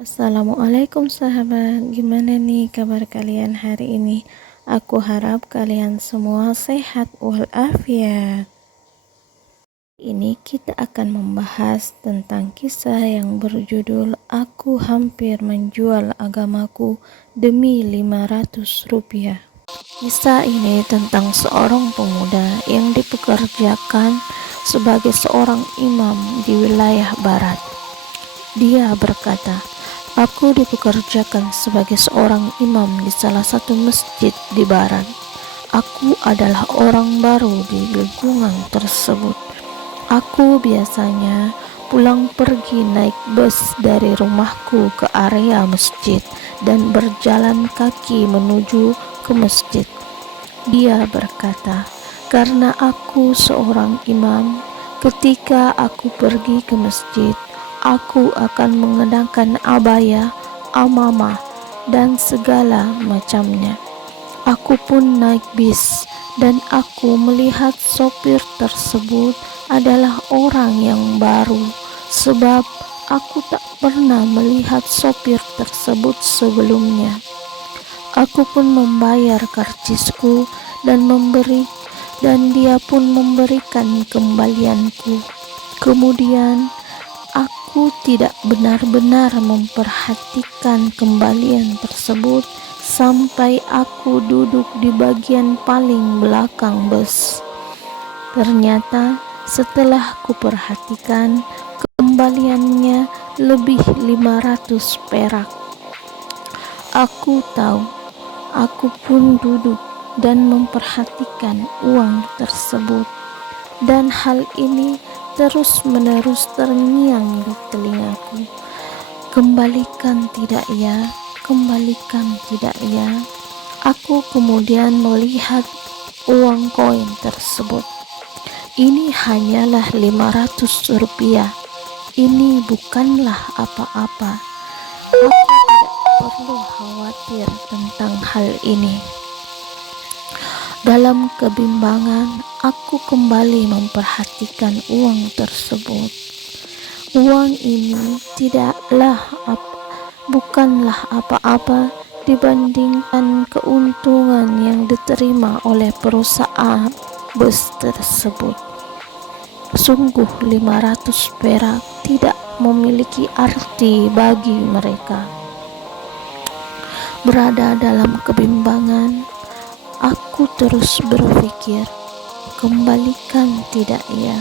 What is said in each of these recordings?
Assalamualaikum sahabat, gimana nih kabar kalian hari ini? Aku harap kalian semua sehat walafiat. Ini kita akan membahas tentang kisah yang berjudul Aku Hampir Menjual Agamaku Demi 500 rupiah. Kisah ini tentang seorang pemuda yang dipekerjakan sebagai seorang imam di wilayah barat. Dia berkata, "Aku dipekerjakan sebagai seorang imam di salah satu masjid di barat. Aku adalah orang baru di lingkungan tersebut. Aku biasanya pulang pergi naik bus dari rumahku ke area masjid dan berjalan kaki menuju ke masjid." Dia berkata, "Karena aku seorang imam, ketika aku pergi ke masjid, aku akan mengenakan abaya, amamah, dan segala macamnya. Aku pun naik bis dan aku melihat sopir tersebut adalah orang yang baru, sebab aku tak pernah melihat sopir tersebut sebelumnya. Aku pun membayar karcisku dan dia pun memberikan kembalianku. Kemudian aku tidak benar-benar memperhatikan kembalian tersebut sampai aku duduk di bagian paling belakang bus. Ternyata setelah kuperhatikan, kembaliannya lebih 500 perak. Aku tahu, aku pun duduk dan memperhatikan uang tersebut, dan hal ini terus-menerus terngiang di telingaku. Kembalikan tidak ya, kembalikan tidak ya. Aku kemudian melihat uang koin tersebut. Ini hanyalah 500 rupiah. Ini bukanlah apa-apa. Aku tidak perlu khawatir tentang hal ini. Dalam kebimbangan, aku kembali memperhatikan uang tersebut. Uang ini bukanlah apa-apa dibandingkan keuntungan yang diterima oleh perusahaan bus tersebut. Sungguh 500 perak tidak memiliki arti bagi mereka." Berada dalam kebimbangan, aku terus berpikir, kembalikan tidak ya?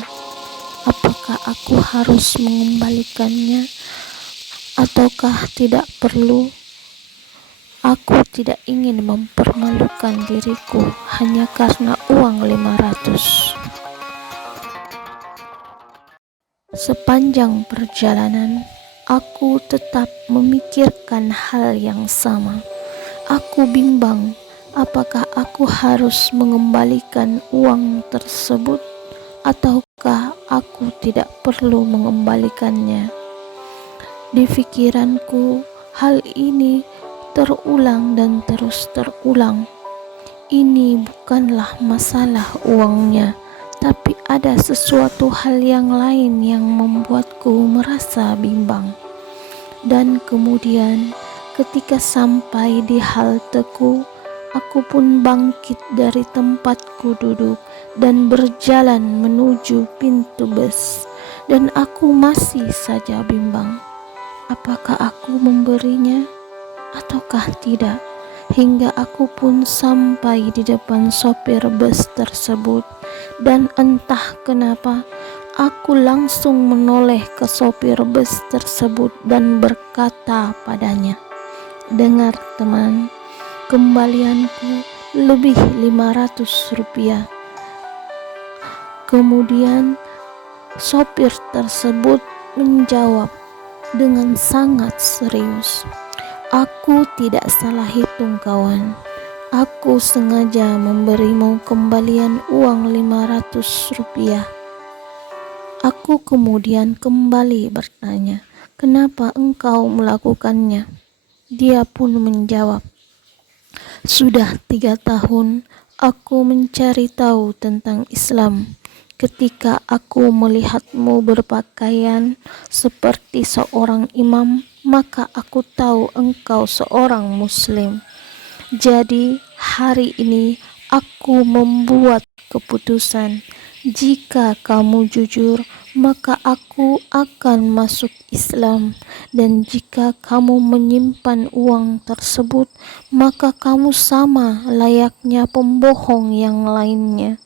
Apakah aku harus mengembalikannya ataukah tidak perlu? Aku tidak ingin mempermalukan diriku hanya karena uang 500. Sepanjang perjalanan, aku tetap memikirkan hal yang sama. Aku bimbang, apakah aku harus mengembalikan uang tersebut ataukah aku tidak perlu mengembalikannya. Di pikiranku, hal ini terulang dan terus terulang. Ini bukanlah masalah uangnya, tapi ada sesuatu hal yang lain yang membuatku merasa bimbang. Dan kemudian ketika sampai di halteku, aku pun bangkit dari tempatku duduk dan berjalan menuju pintu bus. Dan aku masih saja bimbang, apakah aku memberinya ataukah tidak, hingga aku pun sampai di depan sopir bus tersebut. Dan entah kenapa, aku langsung menoleh ke sopir bus tersebut dan berkata padanya, "Dengar teman, kembalianku lebih 500 rupiah. Kemudian sopir tersebut menjawab dengan sangat serius, "Aku tidak salah hitung kawan. Aku sengaja memberimu kembalian uang 500 rupiah. Aku kemudian kembali bertanya, "Kenapa engkau melakukannya?" Dia pun menjawab, "Sudah 3 tahun aku mencari tahu tentang Islam. Ketika aku melihatmu berpakaian seperti seorang imam, maka aku tahu engkau seorang Muslim. Jadi hari ini aku membuat keputusan, jika kamu jujur, maka aku akan masuk Islam, dan jika kamu menyimpan uang tersebut, maka kamu sama layaknya pembohong yang lainnya.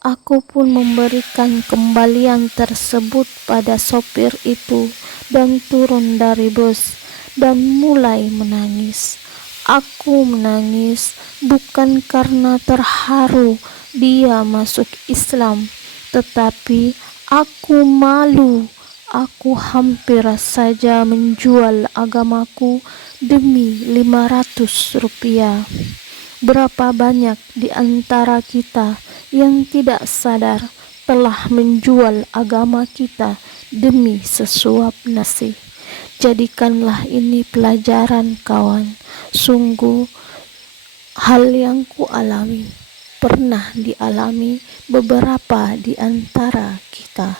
Aku pun memberikan kembalian tersebut pada sopir itu dan turun dari bus dan mulai menangis. Aku menangis bukan karena terharu dia masuk Islam, tetapi aku malu. Aku hampir saja menjual agamaku demi 500 rupiah. Berapa banyak di antara kita yang tidak sadar telah menjual agama kita demi sesuap nasi. Jadikanlah ini pelajaran, kawan. Sungguh hal yang kualami pernah dialami beberapa di antara kita.